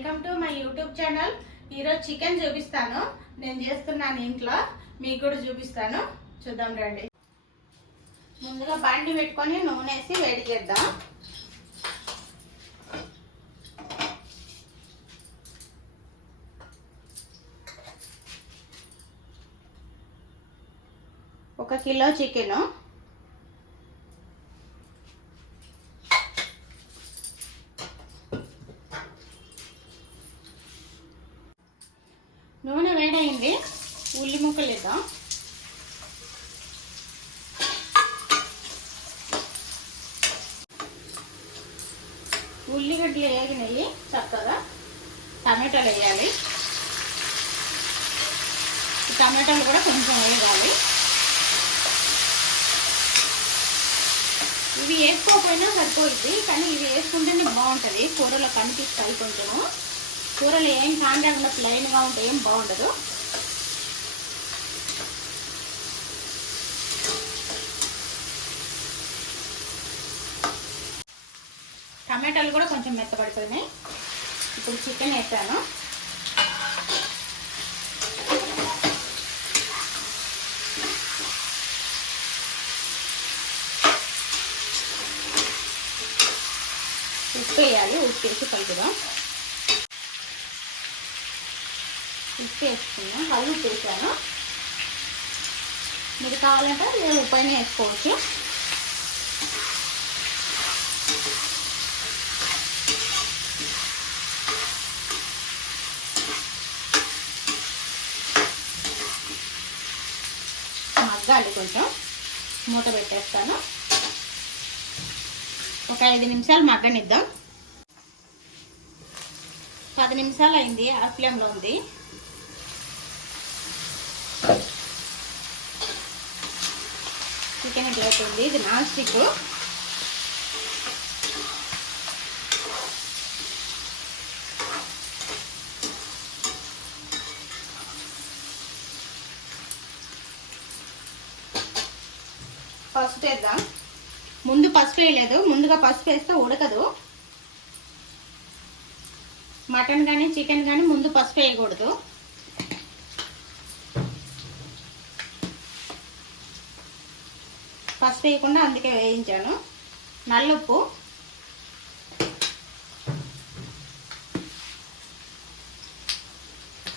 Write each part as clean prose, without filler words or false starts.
Welcome to my YouTube channel. ఈరోజు chicken చూపిస్తాను. నేను చేస్తున్నాను ఇంట్లో, మీకు కూడా చూపిస్తాను. చూద్దాం రండి. ముందుగా బండి పెట్టుకొని నూనె వేసి వేడి చేద్దాం. ఒక కిలో చికెను, నూనె వేడైంది. ఉల్లి ముక్కలు వేద్దాం. ఉల్లిగడ్డలు వేగినాయి చక్కగా. టమాటాలు వేయాలి. టమాటాలు కూడా కొంచెం వేయాలి. ఇవి వేసుకోకపోయినా సరిపోయింది, కానీ ఇవి వేసుకుంటేనే బాగుంటుంది. కూరలో కనిపిస్తాయి. కొంచెము కూరలు ఏం కాండకుండా ప్లెయిన్గా ఉంటే ఏం బాగుండదు. టమాటాలు కూడా కొంచెం మెత్తపడిపోయినాయి. ఇప్పుడు చికెన్ వేసాను. ఉప్పు వేయాలి. ఉప్పు వేసి కలుపుదాం. ఉప్పు వేసుకున్నాం. కళ్ళు ఉప్పు వేసాను. మీరు కావాలంటే నేను ఉప్పు అయినా వేసుకోవచ్చు. మగ్గాలి. కొంచెం మూత పెట్టేస్తాను. ఒక 5 నిమిషాలు మగ్గనిద్దాం. 10 నిమిషాలు అయింది. ఆ ఫ్లేమ్లో ఉంది. చికెన్ ఇట్లా అవుతుంది. ఇది నాన్ స్టిక్. పసుపు వేద్దాం. ముందు పసుపు వేయలేదు. ముందుగా పసుపు వేస్తే ఉడకదు. మటన్ కానీ చికెన్ కానీ ముందు పసుపు వేయకూడదు. పసుపు వేయకుండా అందుకే వేయించాను. నల్లుప్పు,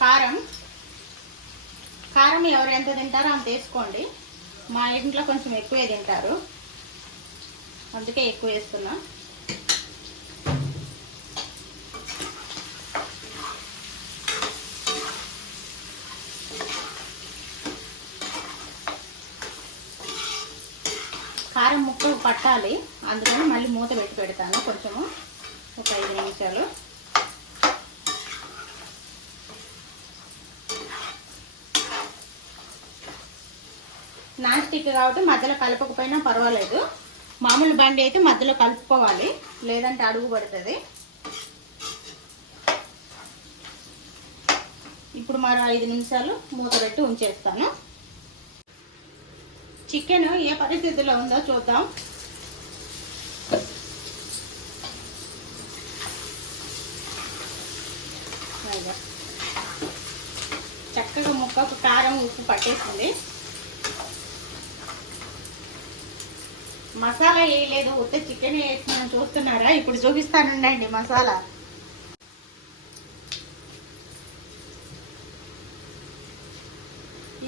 కారం. కారం ఎవరు ఎంత తింటారో అంత వేసుకోండి. మా ఇంట్లో కొంచెం ఎక్కువే తింటారు, అందుకే ఎక్కువ వేస్తున్నా. కారం ముక్కలు పట్టాలి, అందుకని మళ్ళీ మూత పెట్టి పెడతాను కొంచెము. ఒక 5 నిమిషాలు. నాన్ స్టిక్ కాబట్టి మధ్యలో కలపకపోయినా పర్వాలేదు. మామూలు బండి అయితే మధ్యలో కలుపుకోవాలి, లేదంటే అడుగు పడుతుంది. ఇప్పుడు మరో 5 నిమిషాలు మూత పెట్టి ఉంచేస్తాను. చికెన్ ఏ పరిస్థితిలో ఉందో చూద్దాం. చక్కగా ముక్కకు కారం ఉప్పు పట్టేసింది. మసాలా వేయలేదు, ఉత్త చికెన్ వేసినాను. చూస్తున్నారా? ఇప్పుడు చూపిస్తానండి మసాలా.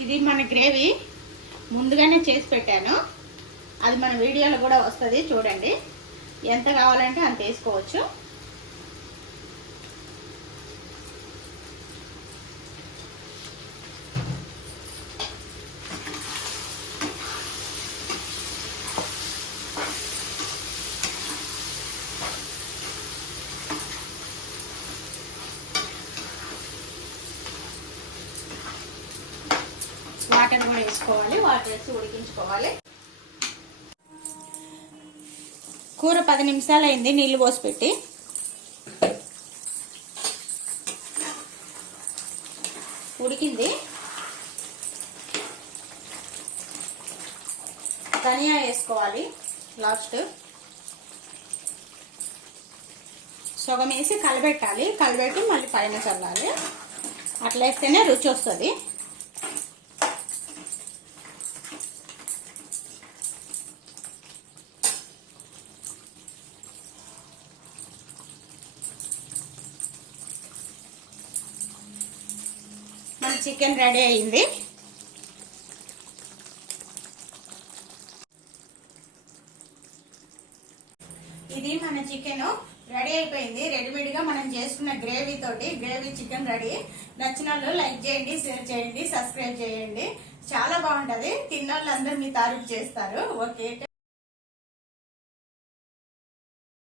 ఇది మన గ్రేవీ ముందుగానే చేసి పెట్టాను. అది మన వీడియోలో కూడా వస్తుంది, చూడండి. ఎంత కావాలంటే అంత వేసుకోవచ్చు. వాటర్ కూడా వేసుకోవాలి. వాటర్ వేసి ఉడికించుకోవాలి. కూర 10 నిమిషాలు అయింది. నీళ్లు పోసి పెట్టి ఉడికింది. ధనియా వేసుకోవాలి లాస్ట్. సగం వేసి కలబెట్టాలి. కలబెట్టి మళ్ళీ పైన చల్లాలి. అట్లా వేస్తేనే రుచి వస్తుంది. మన చికెన్ రెడీ అయింది. ఇది మన చికెన్ రెడీ అయిపోయింది. రెడీమేడ్ గా మనం చేసుకున్న గ్రేవీ తోటి గ్రేవీ చికెన్ రెడీ. నచ్చిన వాళ్ళు లైక్ చేయండి, షేర్ చేయండి, సబ్స్క్రైబ్ చేయండి. చాలా బాగుంటది. తిన్న వాళ్ళందరూ మీ తారీఫ్ చేస్తారు. ఓకే.